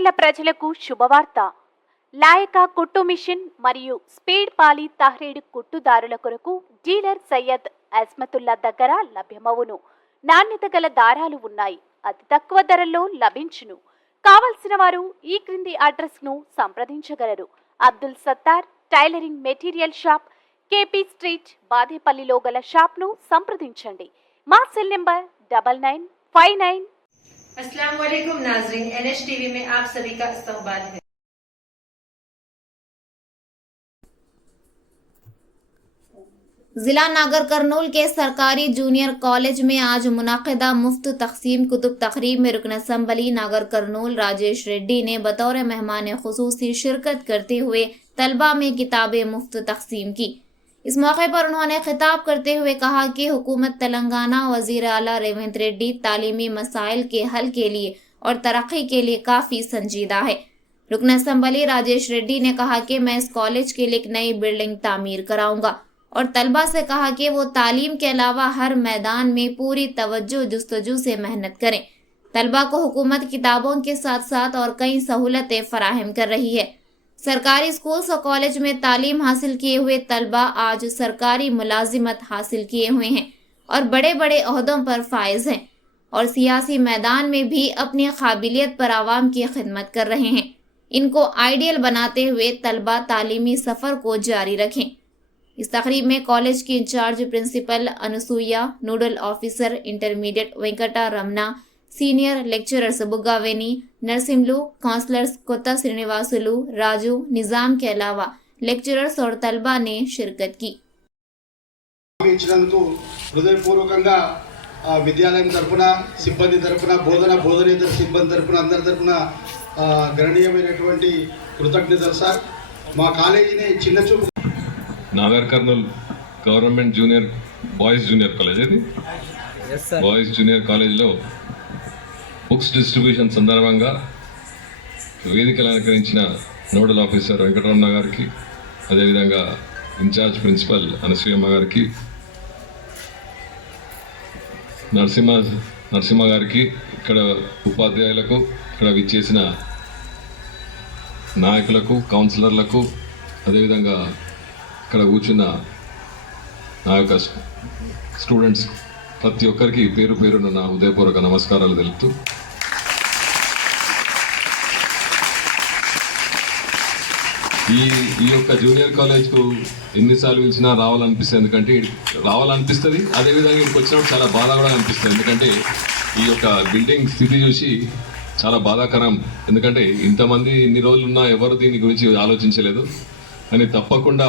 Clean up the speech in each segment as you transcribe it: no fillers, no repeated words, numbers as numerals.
మాచర్ల ప్రజలకు శుభవార్త. లాయక కుట్టు మిషన్ మరియు స్పీడ్ పాలి తహ్రీడ్ కుట్టుదారుల కొరకు డీలర్ సయ్యద్ అజ్మతుల్లా దగ్గర లభ్యమవును. నాణ్యత గల దారాలు ఉన్నాయి. అతి తక్కువ ధరల్లో లభించును. కావలసిన వారు ఈ క్రింది అడ్రస్ ను సంప్రదించగలరు. Abdul Sattar tailoring material shop, KP street, బాదేపల్లిలో గల షాప్ ను సంప్రదించండి. మా సెల్ నంబర్ 9959। अस्सलाम वालेकुम नाज़रीन, NH टीवी में आप सभी का इस्तकबाल है। जिला नागर कर्नूल के सरकारी जूनियर कॉलेज में आज मुनाकिदा मुफ्त तकसीम कुतुब तकरीब में रुकन असम्बली नागर कर्नूल राजेश रेड्डी ने बतौर मेहमान खुसूसी शिरकत करते हुए तलबा में किताबें मुफ्त तकसीम की। इस मौके पर उन्होंने खिताब करते हुए कहा कि हुकूमत तेलंगाना वजीर आला रेवंत रेड्डी तालीमी मसाइल के हल के लिए और तरक्की के लिए काफ़ी संजीदा है। रुकन असम्बली राजेश रेड्डी ने कहा कि मैं इस कॉलेज के लिए एक नई बिल्डिंग तामीर कराऊंगा और तलबा से कहा कि वो तालीम के अलावा हर मैदान में पूरी तवज्जो जुस्तजू से मेहनत करें। तलबा को हुकूमत किताबों के साथ साथ और कई सहूलतें फराहम कर रही है। सरकारी स्कूल्स और कॉलेज में तालीम हासिल किए हुए तलबा आज सरकारी मुलाजिमत हासिल किए हुए हैं और बड़े बड़े ओहदों पर फायज हैं और सियासी मैदान में भी अपनी काबिलियत पर आवाम की खिदमत कर रहे हैं। इनको आइडियल बनाते हुए तलबा तालीमी सफ़र को जारी रखें। इस तकरीब में कॉलेज की incharge principal Anasuya, nodal officer intermediate Venkata Ramana, senior lecturers Buggaveni, Narsimlu, counsellors Kotta Srinivasulu, Raju, निजाम के अलावा लेक्चरर्स और तलबा ने शिरकत की। హృదయపూర్వకంగా విద్యాలయం తరపున సిబ్బంది తరపున బోధనేతర సిబ్బంది తరపున అందరి తరపున గణనీయమైనటువంటి కృతజ్ఞతలు సార్. మా కాలేజీని చిన్న చూపు Nagar Kurnool government junior boys junior college ఇది బాయ్స్ జూనియర్ కాలేజ్లో బుక్స్ డిస్ట్రిబ్యూషన్ సందర్భంగా వేదికలు అలంకరించిన నోడల్ ఆఫీసర్ వెంకటరమణ గారికి, అదేవిధంగా ఇన్ఛార్జ్ ప్రిన్సిపల్ అనసూయమ్మ గారికి, నరసింహ గారికి, ఇక్కడ ఉపాధ్యాయులకు, ఇక్కడ విచ్చేసిన నాయకులకు, కౌన్సిలర్లకు, అదేవిధంగా ఇక్కడ కూర్చున్న నా యొక్క స్టూడెంట్స్ ప్రతి ఒక్కరికి పేరు పేరున నా హృదయపూర్వక నమస్కారాలు తెలుపుతూ ఈ యొక్క జూనియర్ కాలేజ్కు ఎన్నిసార్లు పిలిచినా రావాలనిపిస్తుంది. ఎందుకంటే రావాలనిపిస్తుంది, అదేవిధంగా ఇక్కడికి వచ్చినప్పుడు చాలా బాధ కూడా అనిపిస్తుంది. ఎందుకంటే ఈ యొక్క బిల్డింగ్ స్థితి చూసి చాలా బాధాకరం. ఎందుకంటే ఇంతమంది ఇన్ని రోజులు ఉన్నా ఎవరు దీని గురించి ఆలోచించలేదు. కానీ తప్పకుండా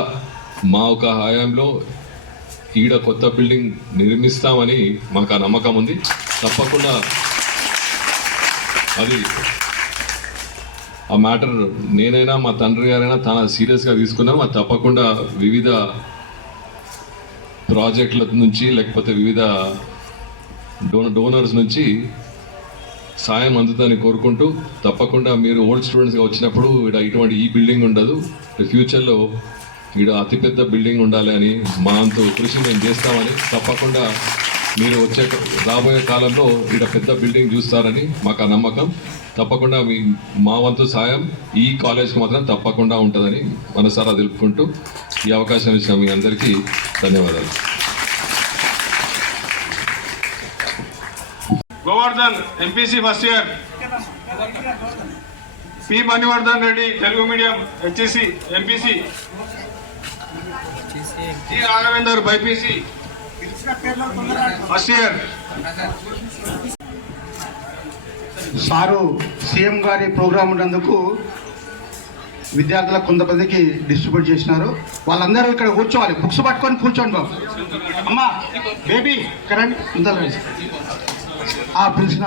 మా ఒక హయాంలో ఈడ కొత్త బిల్డింగ్ నిర్మిస్తామని మాకు ఆ నమ్మకం ఉంది. తప్పకుండా అది ఆ మ్యాటర్ నేనైనా మా తండ్రి గారైనా తన సీరియస్గా తీసుకున్నాం. అది తప్పకుండా వివిధ ప్రాజెక్టుల నుంచి లేకపోతే వివిధ డోనర్స్ నుంచి సాయం అందుతుందని కోరుకుంటూ, తప్పకుండా మీరు ఓల్డ్ స్టూడెంట్స్గా వచ్చినప్పుడు ఇక్కడ ఇటువంటి ఈ బిల్డింగ్ ఉండదు, ఫ్యూచర్లో ఇక్కడ అతిపెద్ద బిల్డింగ్ ఉండాలి అని మా అంతు కృషి మేము చేస్తామని, తప్పకుండా మీరు వచ్చే రాబోయే కాలంలో ఇక్కడ పెద్ద బిల్డింగ్ చూస్తారని మాకు ఆ నమ్మకం. తప్పకుండా మా వంతు సాయం ఈ కాలేజ్కి మాత్రం తప్పకుండా ఉంటుందని మనసారా తెలుపుకుంటూ ఈ అవకాశం ఇచ్చిన మీ అందరికీ ధన్యవాదాలు. Govardhan MPC first year, P Manivardhan Reddy Telugu medium HSC MPC, G Raghavender BiPC first year. Sir CM గారి ప్రోగ్రాం ఉన్నందుకు విద్యార్థులకు కొంతమందికి డిస్ట్రిబ్యూట్ చేసినారు. వాళ్ళందరూ ఇక్కడ కూర్చోవాలి, బుక్స్ పట్టుకొని కూర్చోండి బాబు. అమ్మా బేబీ కరెంట్ పిలిచిన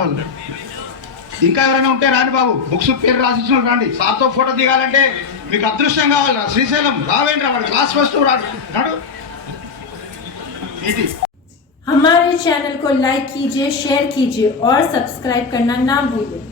ఇంకా ఎవరైనా ఉంటే రాండి బాబు, బుక్స్ పేరు రాసిచ్చిన రాండి. సార్తో ఫోటో దిగాలంటే మీకు అదృష్టం కావాలి. శ్రీశైలం రావేంద్ర వాడు క్లాస్ ఫస్ట్ రాడు. हमारे चैनल को लाइक कीजिए, शेयर कीजिए और सब्सक्राइब करना ना भूलें।